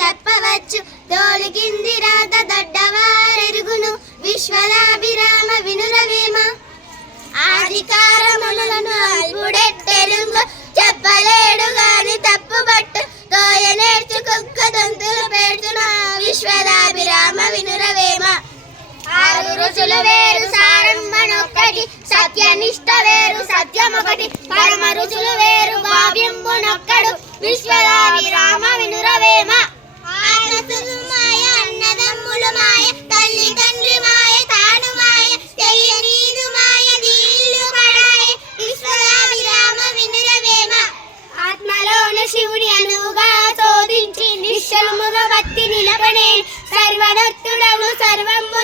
చెప్పవచ్చు. తోలికింది రాత దొడ్డవారెరుగును. విశ్వదాభిరామ వినురవేమ. అధికారములను అల్పుడెట్టెరుంగు. చెప్పలేడు గాని తప్పుబట్టు తోయ నేర్చు కుక్క దొంతులు పెడుతున్న విశ్వదాభిరామ వినురవేమ. ఆరు రుచులు వేరు సారంభనొక్కటి. సత్యనిష్ట వేరు సత్యమొకటి. పరమ రుచులు వేరు భావ్యంబునొక్కడు విశ్వదాభిరామ వినురవేమ. శివుడి అనువుగా శోధించి నిశ్చలముగా భక్తి నిలపనే సర్వనత్తుడవు సర్వము